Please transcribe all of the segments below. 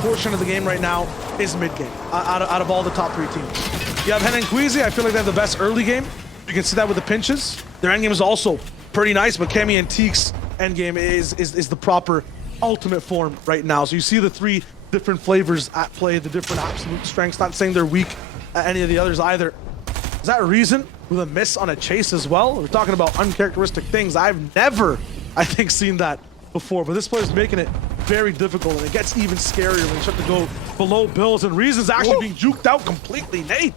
portion of the game right now is mid-game, out of all the top 3 teams. You have Hen and Queasy, I feel like they have the best early game. You can see that with the pinches. Their endgame is also pretty nice, but Kemi and Teek's endgame is the proper ultimate form right now. So you see the 3 different flavors at play, the different absolute strengths, not saying they're weak at any of the others either. Is that a reason with a miss on a chase as well? We're talking about uncharacteristic things. I've never, I think, seen that before, but this player's making it very difficult, and it gets even scarier when you start to go below Bills, and Reason's actually being juked out completely. Nate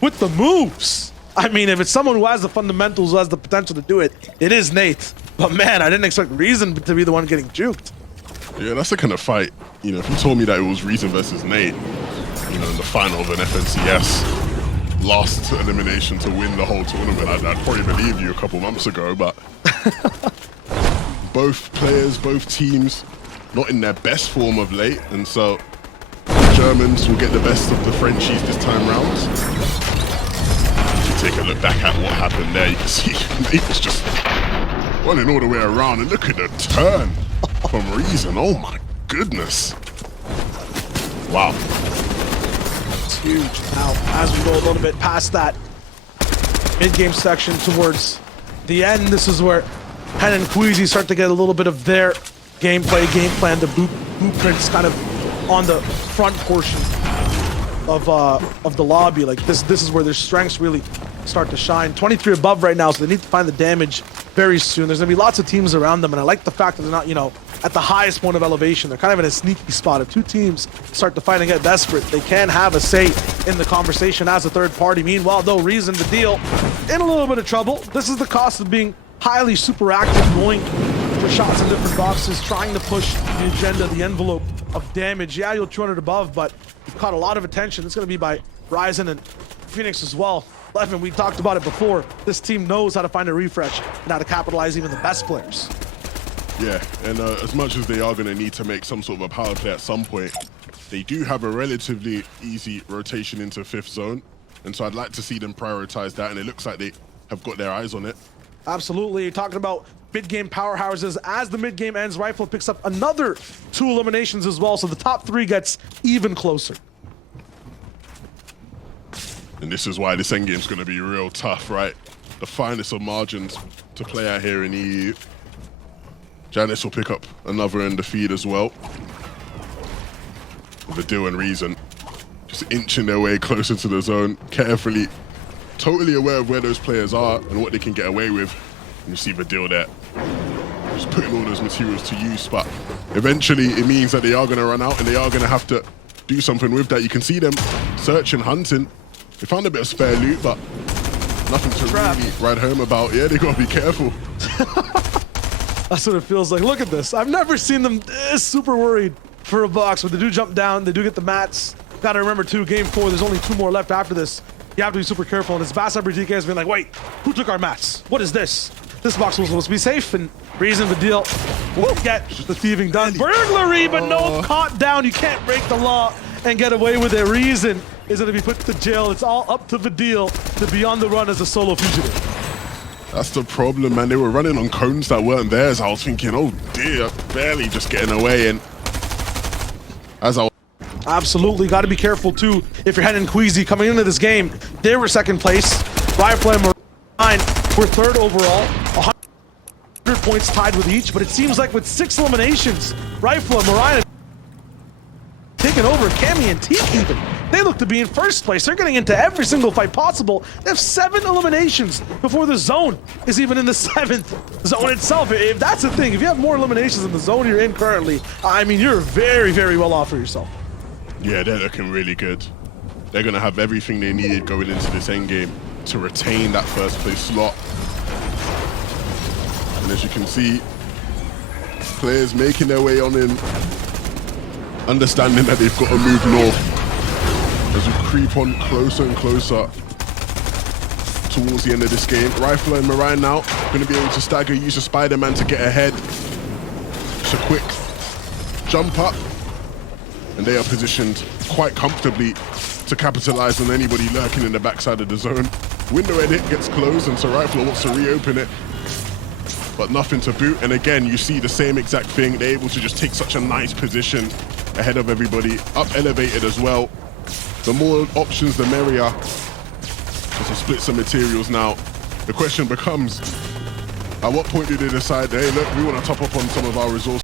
with the moves. I mean, if it's someone who has the fundamentals, who has the potential to do it, it is Nate. But man, I didn't expect Reason to be the one getting juked. Yeah, that's the kind of fight, you know, if you told me that it was Reason versus Nate, you know, in the final of an FNCS, last elimination to win the whole tournament, I'd probably believe you a couple months ago, but both players, both teams, not in their best form of late, and so the Germans will get the best of the Frenchies this time round. If you take a look back at what happened there, you can see Nate was just running all the way around, and look at the turn from Reason. Oh my goodness. Wow. It's huge. Now, as we go a little bit past that mid-game section towards the end, this is where Hen and Queasy start to get a little bit of their gameplay, game plan, the blueprints kind of on the front portion of the lobby. Like this is where their strengths really start to shine. 23 above right now, so they need to find the damage very soon. There's gonna be lots of teams around them, and I like the fact that they're not, you know, at the highest point of elevation. They're kind of in a sneaky spot. If 2 teams start to fight and get desperate, they can have a say in the conversation as a third party. Meanwhile, though, Reason the deal in a little bit of trouble. This is the cost of being highly super active, going for shots in different boxes, trying to push the agenda, the envelope of damage. Yeah, you'll 200 above, but you've caught a lot of attention. It's going to be by Ryzen and Phoenix as well. Levin, we talked about it before. This team knows how to find a refresh and how to capitalize even the best players. Yeah, and as much as they are going to need to make some sort of a power play at some point, they do have a relatively easy rotation into 5th zone, and so I'd like to see them prioritize that, and it looks like they have got their eyes on it. Absolutely. You're talking about mid-game powerhouses. As the mid-game ends, Rifle picks up another 2 eliminations as well, so the top 3 gets even closer. And this is why this endgame's going to be real tough, right? The finest of margins to play out here in EU. Janice will pick up another in the feed as well. The Deal and Reason just inching their way closer to the zone, carefully, totally aware of where those players are and what they can get away with. And you see the Deal there, just putting all those materials to use, but eventually it means that they are going to run out and they are going to have to do something with that. You can see them searching, hunting. They found a bit of spare loot, but nothing to really ride home about. Yeah, they got to be careful. That's what it feels like. Look at this. I've never seen them this super worried for a box, but they do jump down. They do get the mats. Got to remember too, game 4, there's only 2 more left after this. You have to be super careful. And this Bassabri TK has been like, wait, who took our mats? What is this? This box was supposed to be safe, and Reason the Deal will get the thieving done. Burglary, but no, caught down. You can't break the law and get away with it. Reason is going to be put to jail. It's all up to the Deal to be on the run as a solo fugitive. That's the problem, man. They were running on cones that weren't theirs. I was thinking, oh dear, barely just getting away. And as I absolutely got to be careful too. If you're heading Queasy coming into this game, they were 2nd place. Firefly and Marine were 3rd overall. 100 points tied with each, but it seems like with 6 eliminations, Rifle and Marine taking over. Kemi and Teek even. They look to be in 1st place. They're getting into every single fight possible. They have 7 eliminations before the zone is even in the 7th zone itself. If that's the thing, if you have more eliminations in the zone you're in currently, I mean, you're very, very well off for yourself. Yeah, they're looking really good. They're going to have everything they need going into this endgame to retain that 1st place slot. And as you can see, players making their way on in, understanding that they've got to move north. As we creep on closer and closer towards the end of this game. Rifle and Marine now going to be able to stagger, use a Spider-Man to get ahead. Just a quick jump up. And they are positioned quite comfortably to capitalize on anybody lurking in the backside of the zone. Window edit gets closed, and so Rifle wants to reopen it. But nothing to boot. And again, you see the same exact thing. They're able to just take such a nice position ahead of everybody, up elevated as well. The more options, the merrier. Just to split some materials now. The question becomes, at what point do they decide, hey, look, we want to top up on some of our resources?